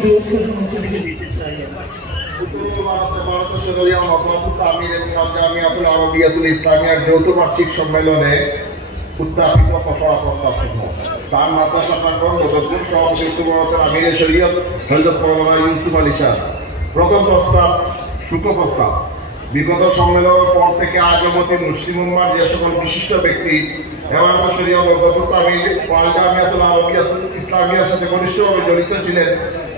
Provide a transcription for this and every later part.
কিছু পক্ষ থেকে দিতে চাই। জামিয়াতুল আরবিয়াতুল ইসলামিয়ার যৌথ বার্ষিক সম্মেলনে উত্থাপিত খসড়া প্রস্তাবসমূহ স্থান মাদ্রাসা প্রাঙ্গণ বদরপুর সভাপতিত্ব আমিরে শরীয়ত হযরত মাওলানা ইউসুফ আলী শাহ। প্রথম প্রস্তাব শুল্ক প্রস্তাব। বিগত সম্মেলনের পর থেকে আজ অবধি মুসলিম উম্মার যে সকল বিশিষ্ট ব্যক্তি এমারত শরীয়ত বদরপুর আমির জামিয়াতুল আরবিয়াতুল ইসলামিয়ার সাথে ঘনিষ্ঠভাবে জড়িত ছিলেন,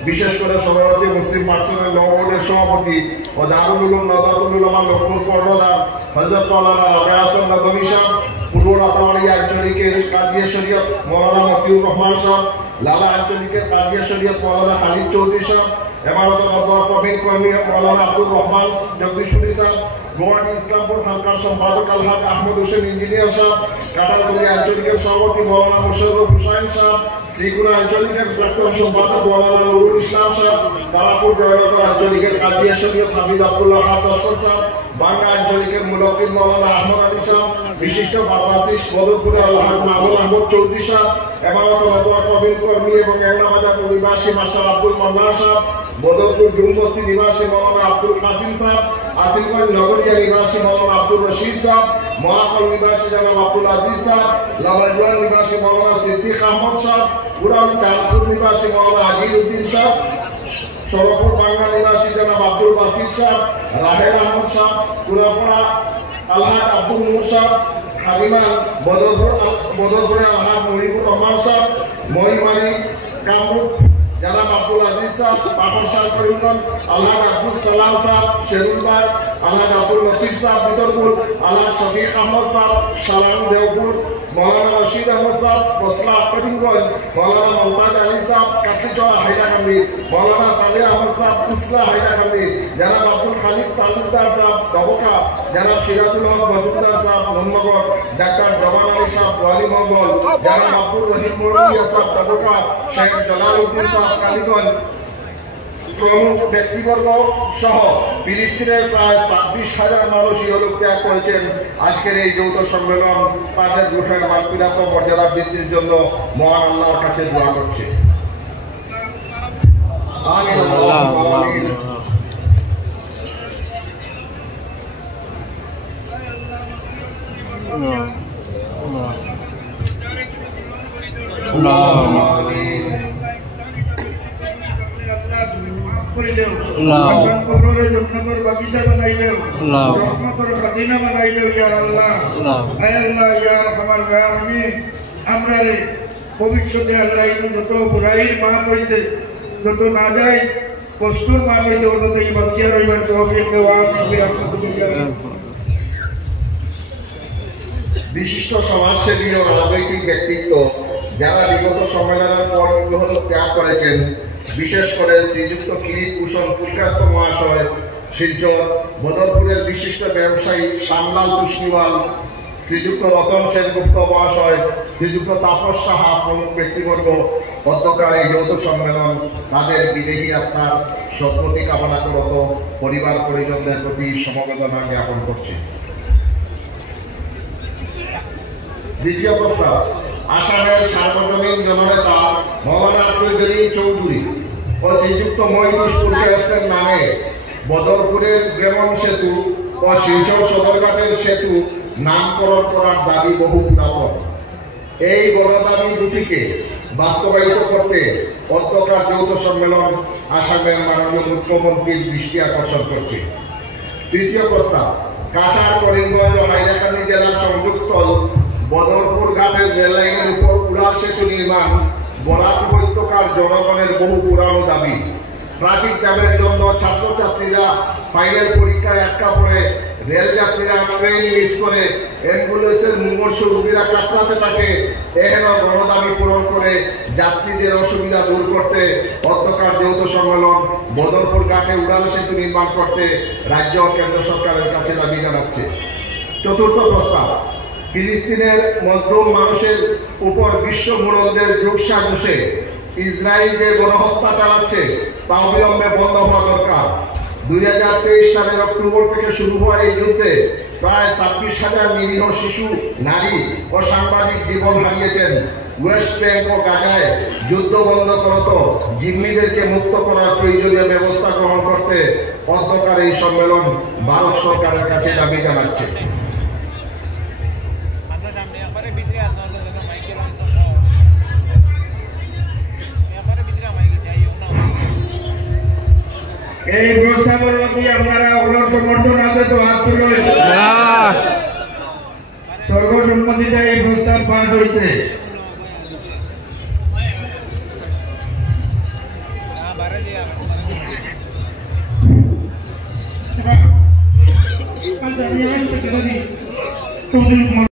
বিশেষ করে সভাপতি মুসলিম মার্সেলের নওয়ার্ডের সভাপতি ও দারুল উলুম নদাতুল উলামা লখনৌ কর্ণধার হযরত মাওলানা রাবে হাসান নদভী সাহেব, পূর্ব রাতাবাড়িয়া আঞ্চলিকের কাদিয়া শরীয়ত মাওলানা মতিউর রহমান সাহেব, লালা আঞ্চলিকের কাদিয়া শরীয়ত মাওলানা খালিদ চৌধুরী সাহেব, এমারত নজর প্রবীণ কর্মী মাওলানা আব্দুর রহমান জগদীশ্বরী সাহেব, গুয়াহাটি ইসলামপুর খানকার সম্পাদক আলহাজ আহমদ হোসেন ইঞ্জিনিয়ার সাহেব, কাটারগুড়ি আঞ্চলিকের সভাপতি মাওলানা মোশাররফ হুসাইন সাহেব, শ্রীগুড়া আঞ্চলিকের প্রাক্তন সম্পাদক মাওলানা নুরুল ইসলাম সাহেব, তারাপুর জয়নগর আঞ্চলিকের কাদিয়া শরীয়ত হামিদ আব্দুল্লাহ লস্কর সাহেব, বাংলা আঞ্চলিকের মুলকিন মাওলানা আহমদ আলী সাহেব, বিশিষ্ট বাদবাসিস বদরপুরের আলহাজ মামুন আহমদ চৌধুরী সাহেব, এমারত নজর প্রবীণ কর্মী এবং এগনাবাজার নিবাসী মাস্টার আব্দুল মান্নান সাহেব, বদরপুর জুমবস্তি নিবাসী মাওলানা আব্দুল কাসিম সাহেব, আসিফগঞ্জ নগরিয়া নিবাসী মাওলানা আব্দুল রশিদ সাহেব, মহাকাল নিবাসী জনাব আব্দুল আজিজ সাহেব, লাবাজওয়ান নিবাসী মাওলানা সিদ্দিক আহমদ সাহেব, পুরান চাঁদপুর নিবাসী মাওলানা আজিজ উদ্দিন সাহেব, সরপুর বাংলা নিবাসী জনাব আব্দুল বাসির সাহেব, রাহের আহমদ সাহেব, পুরাপাড়া আলহাজ আব্দুল নূর সাহেব, হালিমান বদরপুরে আলহাজ মহিবুর রহমান সাহেব, মহিমারি কামরূপ জনাব আব্দুল আজিজ সাহেব, পাঠর শাহ করিমগঞ্জ আলহাজ আব্দুল সালাম সাহেব, শেরুলবাগ আলহাজ আব্দুল লতিফ সাহেব বিদরপুর, আলহাজ শফিক আহমদ সাহেব সালাম দেওপুর, মৌলানা রশিদ আহমদ সাহেব বসরা করিমগঞ্জ, মৌলানা মমতাজ আলী সাহেব কাটলিচড়া হাইলাকান্দি, মৌলানা সালেহ আহমদ সাহেব কুসলা হাইলাকান্দি, জনাব আব্দুল খালিদ তালুকদার সাহেব ডবকা, জনাব সিরাজুল হক মজুমদার সাহেব মোহাম্মদনগর, ডাক্তার জবান আলী সাহেব ওয়ালি মঙ্গল, জনাব আব্দুল রহিম মুরব্বিয়া সাহেব ডবকা, শেখ জালালউদ্দিন সাহেব কালীগঞ্জ প্রমুখ ব্যক্তিবর্গ সহ ফিলিস্তিনের প্রায় 26,000 মানুষ ইহলোক ত্যাগ করেছেন। আজকের এই যৌথ সম্মেলন তাদের রূহের মাগফিরাত ও মর্যাদা বৃদ্ধির জন্য মহান আল্লাহর কাছে দোয়া করছে। আমিন। বাগিচা বানাইলেও রহমতের খাজিনা বানাইলেও ইয়া আল্লাহ, আয় আল্লাহ ইয়া রহমান রাহিম, আমরা ভবিষ্যতে আল্লাহ যত বুড়াইর মান হইছে, যত না যায় কষ্টর মান হইতে অন্তত এই বাঁচিয়া রইবার তৌফিক দাও। বিশিষ্ট সমাজসেবী ও রাজনৈতিক ব্যক্তিত্ব যারা বিগত সম্মেলনের পর ইহলোক ত্যাগ করেছেন, বিশেষ করে শ্রীযুক্ত কিরিট ভূষণ পুরকাস্ত মহাশয় শিলচর, বদরপুরের বিশিষ্ট ব্যবসায়ী শ্যামলাল কৃষ্ণওয়াল, শ্রীযুক্ত রতন সেনগুপ্ত মহাশয়, শ্রীযুক্ত তাপস সাহা প্রমুখ ব্যক্তিবর্গ অধ্যক্ষরা এই যৌথ সম্মেলন তাদের বিদেহী আপনার সদ্গতি কামনা করত পরিবার পরিজনদের প্রতি সমবেদনা জ্ঞাপন করছে। দ্বিতীয় প্রস্তাব আসামের সার্বজনীন জননেতা মৌলানা আব্দুল জলিল চৌধুরী ও শ্রীযুক্ত মহিদুস পুরকাস্তের নামে বদরপুরের গ্রামন সেতু ও শিলচর সদরঘাটের সেতু নামকরণ করার দাবি বহু পুরাতন। এই গণদাবি দুটিকে বাস্তবায়িত করতে অধ্যক্ষরা যৌথ সম্মেলন আসামের মাননীয় মুখ্যমন্ত্রীর দৃষ্টি আকর্ষণ করছে। তৃতীয় প্রস্তাব কাছাড় করিমগঞ্জ ও হাইলাকান্দি জেলার সংযোগস্থল বদরপুর ঘাটের রেললাইনের উপর উড়াল সেতু নির্মাণ বরাক উপত্যকার জনগণের বহু পুরানো দাবি। ট্রাফিক জ্যামের জন্য ছাত্রছাত্রীরা ফাইনাল পরীক্ষায় আটকা পড়ে, রেল যাত্রীরা ট্রেন মিস করে, অ্যাম্বুলেন্সের মুমূর্ষু রোগীরা কাতরাতে থাকে। এহেন গণদাবি পূরণ করে যাত্রীদের অসুবিধা দূর করতে অধ্যক্ষরা যৌথ সম্মেলন বদরপুর ঘাটে উড়াল সেতু নির্মাণ করতে রাজ্য ও কেন্দ্র সরকারের কাছে দাবি জানাচ্ছে। চতুর্থ প্রস্তাব ফিলিস্তিনের মজলুম মানুষের উপর বিশ্ব মুরব্বীদের যোগসাজশে ইসরায়েল যে গণহত্যা চালাচ্ছে তা অবিলম্বে বন্ধ হওয়া দরকার। 2023 সালের অক্টোবর থেকে শুরু হওয়া এই যুদ্ধে প্রায় 26,000 নিরীহ শিশু, নারী ও সাংবাদিক জীবন হারিয়েছেন। ওয়েস্ট ব্যাংক ও গাজায় যুদ্ধ বন্ধ করত জিম্মিদেরকে মুক্ত করার প্রয়োজনীয় ব্যবস্থা গ্রহণ করতে অধ্যকার এই সম্মেলন ভারত সরকারের কাছে দাবি জানাচ্ছে। এই প্রস্তাবের প্রতি আপনারা অগ্রহ সমর্থন আছে তো হাত তুলে সর্বসম্মতিতে এই প্রস্তাব পাস হয়েছে।